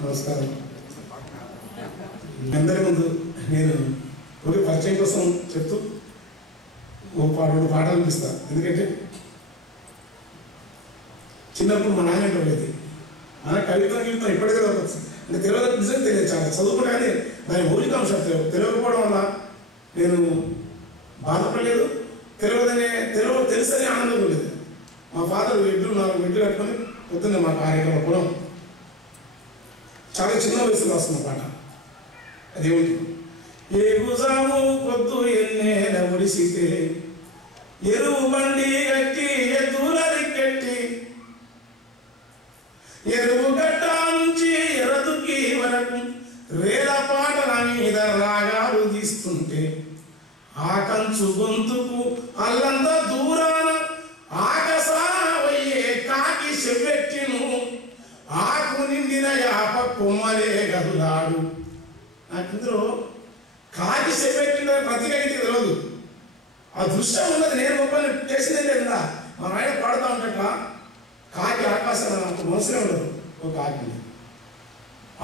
నమస్కారం. అందరి ముందు నేను ఒక పరిచయం కోసం చెప్తూ రెండు పాటలు వినిపిస్తాను. ఎందుకంటే చిన్నప్పుడు మా నాయన ఉండేది మన కవిత్వం ఇప్పటికే దొరకచ్చు అంటే తెలియదు, నిజంగా తెలియదు. చాలా చదువుకుంటే కానీ దాని మౌలికాంశాలు తెలియకపోవడం వల్ల నేను బాధపడలేదు. తెలుసని ఆనందం లేదు. మా ఫాదర్ 4 మెట్లు కట్టుకొని పొద్దున్నే మా 6 ఎకరాల పొలం చాలా చిన్న వయసులో వస్తున్న పాట. అదేమిటి? ఏ గుజాము పొద్దు ఎన్నేల ఒడిసితే ఎరువు బండి కట్టి ఎద్దులని కట్టి ఎరువు గడ్డ నుంచి ఎరదుకి వరకు రేల పాటల మీద రాగాలు తీస్తుంటే ఆ కంచు గొంతుకు అల్లంత దూరాన ఆకసావయ్యే కాకి చెవ్వెట్టిను ఆకు నిండిన యాప కొమ్మలే గదులాడు. నాకు ఇందులో కాకి చెవ్వెట్టిన ప్రతిగైతే తెలియదు. ఆ దృశ్యం ఉన్నది. నేను గొప్పని చేసిందే లేదా మా నాయన పాడుతూ ఉంటట్లా కాకి ఆకాశం నాకు మనసులో ఉండదు. ఒక కాకి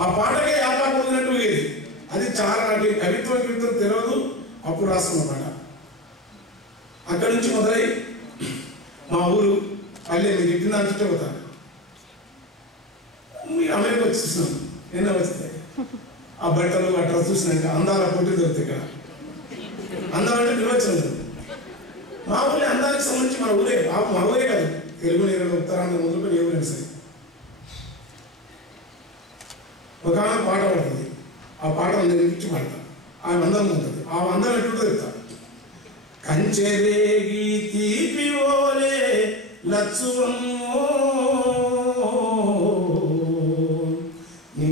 ఆ పాటకే యాప పొందినట్టు ఇది. అది చాలా నాకు కవిత్వం తెలియదు. అప్పుడు రాస్తున్నమాట. అక్కడి నుంచి మొదలై మా ఊరు పల్లె మీరు ఇంటిన చుట్టే పోతాను. మీరు అమెరికా వచ్చి చూసినాం. నిన్న వస్తే ఆ బట్టలు ఆ డ్రెస్ చూసినాక అందాల పోటీ దొరుకుతాయి. ఇక్కడ అందాలంటే నిర్వచనం. మా ఊళ్ళో అందానికి సంబంధించి మా ఊరే కాదు, తెలుగు నేరలు ఉత్తరాంధ్ర మొదలుకొని ఏ ఊరైనా సరే ఒక ఆమె పాట పడుతుంది. ఆ పాట అందరికి ఇచ్చి పాడతాను. ఆమె అందరం ఉంటుంది. ఆ అందరం ఎట్లుంటో చెప్తాను. కంచెరేగి తీపి ఓలే లచ్చువమ్మో నీ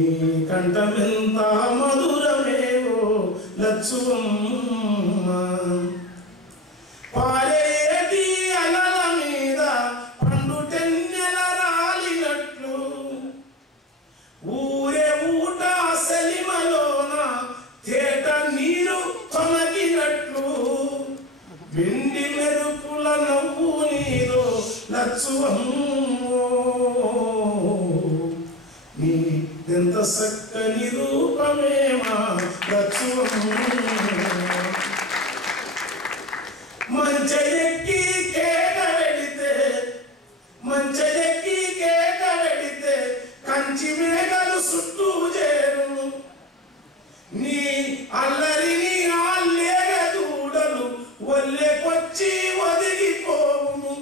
కంఠమెంత మధురమేవో లచ్చువమ్మ పారేటి అలల మీద పండు టెన్నెల రాలినట్లు ఊరే ఊట సెలిమలోన తేట నీరు తొలగినట్లు వెండి మెరుపుల నవ్వు నీలో లచ్చువమ్మో నీ ఎంత చక్కని రూపమేమా లచ్చువమ్మో మంచ ఎక్కి కేక వెడితే కంచి మేఘలు చుట్టూ చేరును నీ అల్లరిని ఆల్లేగ దూడలు ఒల్లెకొచ్చి ఒదిగిపోవును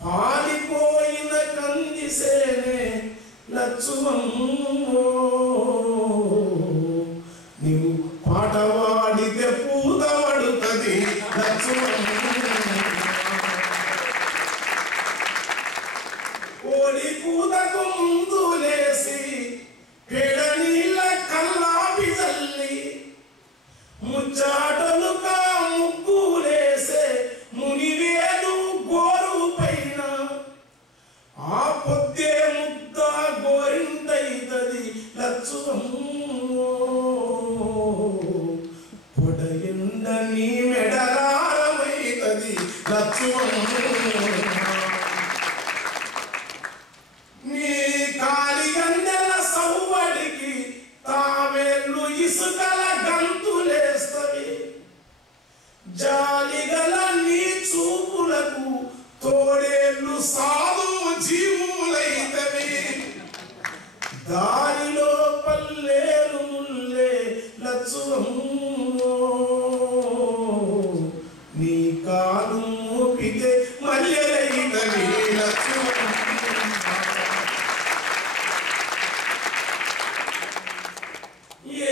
పాలిపోయిన కందిసేనే లచ్చువమ్మో నీవు పాట వాడితే పూత పడుతుంది లచ్చువమ్మో కోడి కూతకు ముందు లేసి పేడ నీళ్ళ కల్లాపి చల్లి ముచ్చాటలుగా ముగ్గులేసే మునివేదు గోరు పైన ఆ పొద్దే ముద్ద గోరింటైతది లచ్చువమ్మో పొడయండ నీ మెడలారమైతది లచ్చువమ్మో నీ కాలిగందెల సవ్వడికి తావేళ్ళు ఇసుకల గంతులేస్తవి జాలిగల నీ చూపులకు తోడేళ్ళు సాధు జీవులైతవి దారిలో పల్లేరు ముల్లే లచ్చువమ్మో నీ కాలు మోపితే మల్లెలైతవి లచ్చువమ్మో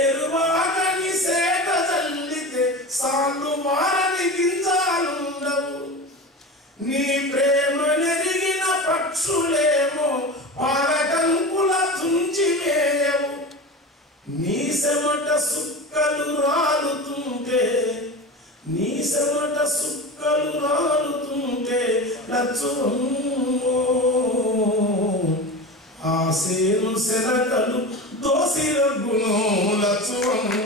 ఎరువాగని సేట చల్లితే సాళ్ళు మారని గింజాలుండవు నీ ప్రేమ నెరిగిన పక్షులేమో పాలకంకుల తుంచి వేయవు నీ చెమట సుక్కలు రాలుతుంటే లచ్చువమ్మో ఆ సేను సెలకలు దోసిరగ్గును లచ్చువమ్మో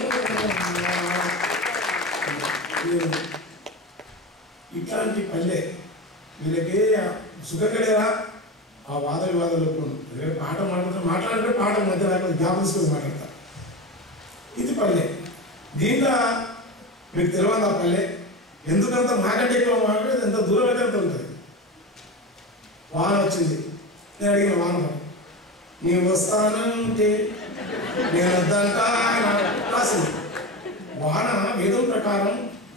ఇట్లాంటి పల్లె వీళ్ళకే సుఖకడేరా ఆ వాద వివాదాలు ఎందుకంటే పాట మాట్లాడితే పాట మధ్య రాకుండా జ్ఞాపకం మాట్లాడతారు. ఇది పల్లె. దీంట్లో మీకు తెలియదు ఆ పల్లె ఎందుకంత మాకంటే ఎక్కువ మాట్లాడేది ఎంత దూరం అయితే అంత ఉంటుంది. వాన వచ్చింది, నేను అడిగిన వాన నీవు వస్తానంటే నేను వద్దంటా రాసింది. వాన వేదం ప్రకారం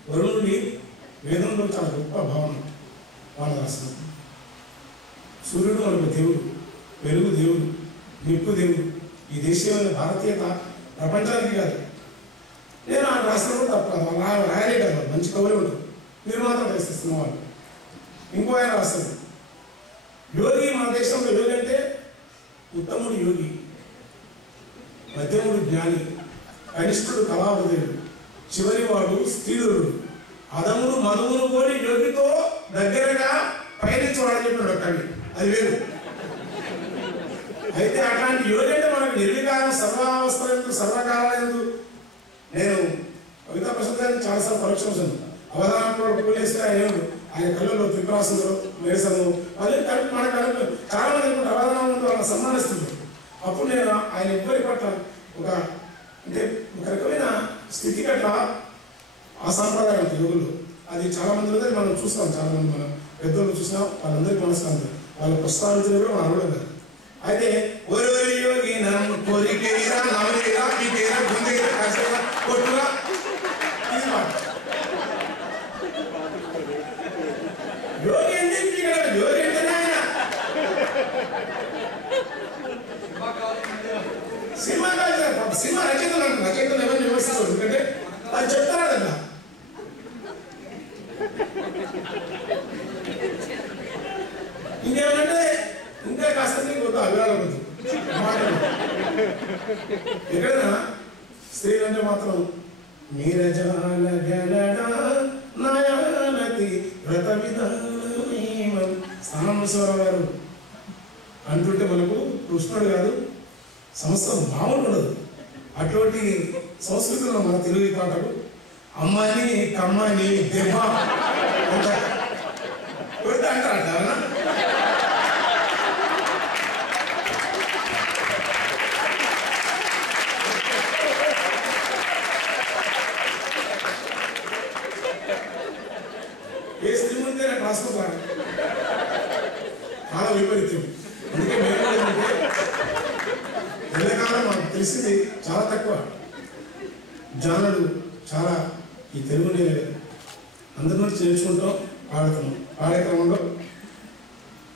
వరుణుడి వేదంలో చాలా గొప్ప భావన వాన రాసింది. సూర్యుడు మనకు దేవుడు, వెలుగు దేవుడు, నిప్పు దేవుడు. ఈ దేశీయమైన భారతీయత ప్రపంచానికి కాదు. నేను ఆ రాసినప్పుడు తప్ప రాయలే కాదు, మంచి కవులే ఉంటుంది. మీరు మాత్రం ప్రశ్నిస్తున్న వాళ్ళు. ఇంకో ఆయన రాస్తుంది యోగి. మన దేశంలో యోగి అంటే ఉత్తముడు యోగి, మధ్యముడు జ్ఞాని, కనిష్ఠుడు కళావదేవుడు, చివరివాడు స్థిరుడు, అదముడు మనువును కోరి యోగితో దగ్గరగా పయనించవాడని చెప్పినాడు కవి. అది వేరు. అయితే అట్లాంటి యోగి అంటే మనకు నిర్వికారం సర్వావస్థలందు సర్వకాలందు. నేను కవితా ప్రసిద్ధి చాలాసార్లు పరీక్షించాను. అవధానం పూలేస్తే ఆయన కళ్ళలో త్రిపురాసులు మేసము వాళ్ళు మన కళ్ళు చాలా మంది అవధానం ముందు వాళ్ళని సన్మానిస్తుంది. అప్పుడు నేను ఆయన ఎవ్వరి పట్ల ఒక అంటే ఒక రకమైన స్థితిగట్ల ఆ సాంప్రదాయం యోగులు అది చాలా మంది మనం చూస్తాం. చాలా మంది మనం పెద్దోళ్ళు చూసినాం. వాళ్ళందరికీ మనసుకుంటారు. వాళ్ళ ప్రస్తావించిన కూడా మనం అడగడం కాదు. అయితే ఒరి యోగి కోరికేరా నవలేరా పీకేరా గుండెరా కసరా కొట్టురా ఇది మాట. యోగి ఎందుకు యోగి అంటేనే ఆయన సినిమా కాదు. సినిమా రచయితలు అంటారు. రచయితలు ఎవరిని విమర్శించరు. ఎందుకంటే అది చెప్తారా కదా. ఇంకేమంటే ఇంకా కాస్త కొత్త అభిప్రాయాలు వద్దు ఎక్కడైనా స్త్రీలు అంటే మాత్రం వ్రత విధానం స్థానమేశ్వరరావు గారు అంటుంటే మనకు కృష్ణుడు కాదు సంస్కృతం మామూలు ఉండదు. అటువంటి సంస్కృతిలో మన తెలుగు పాటలు అమ్మని కమ్మని దెబ్బ కొడితే అంటారట. ఏ స్త్రీ ముందే నాకు రాసుకుంటాను. చాలా వైపరీత్యం. అందుకే మేము ఎంతకాలం మనకు తెలిసింది చాలా తక్కువ. జానడు చాలా ఈ తెలుగుని అందరి నుంచి నేర్చుకుంటాం, పాడుతున్నాం. పాడే క్రమంలో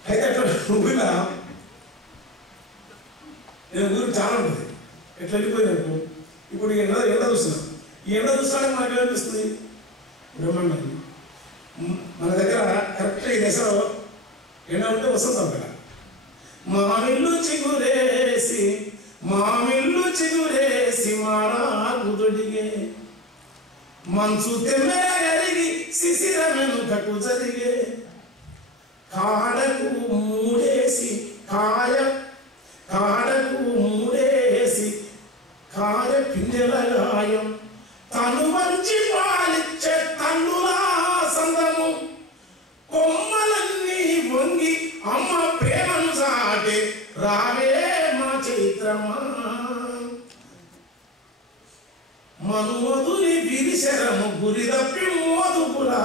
అయితే అట్లా ఊరిలో నేను ఊరు చాలా ఉంటుంది. ఎట్లా వెళ్ళిపోయినప్పుడు ఇప్పుడు ఎండ చూస్తున్నాం. ఈ ఎండ చూస్తానికి మనకు ఏమనిపిస్తుంది? బ్రహ్మాండం. మన దగ్గర కరెక్ట్ ఈ దశలో ఎండ ఉంటే వసంతం కదా. మామిళ్ళు చిగురేసి మారాకు దొడిగే మంచు తెమ్మెర గరిగి శిశిరమెనుకకు జరిగే కాడకు మూడేసి కాయ పిందెల గాయం తను మంచి పాలిచ్చే తన్నులా సందము కొమ్మలన్నీ వంగి అమ్మ ప్రేమను సాటే రావే మా చైత్రమా మనుమధుని విరిశరము గురి తప్పి మోదుకులా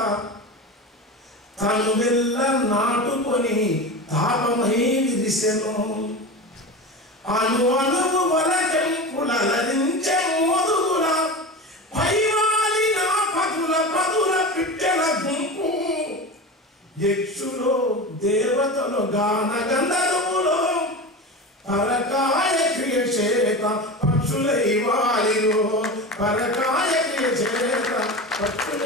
తను వెళ్ళ నాటుకొని తాపమై విరిసెను అను అనువు వలకెంపులరించే మోదుగుల పైవాలి నా పదుల పిట్టెల గుంపు యక్షులో దేవతలు గాన గంధర్వులో పరకాయ క్రియ చేత పక్షులై వాలిలో పరకాయ క్రియ చేత పక్షుల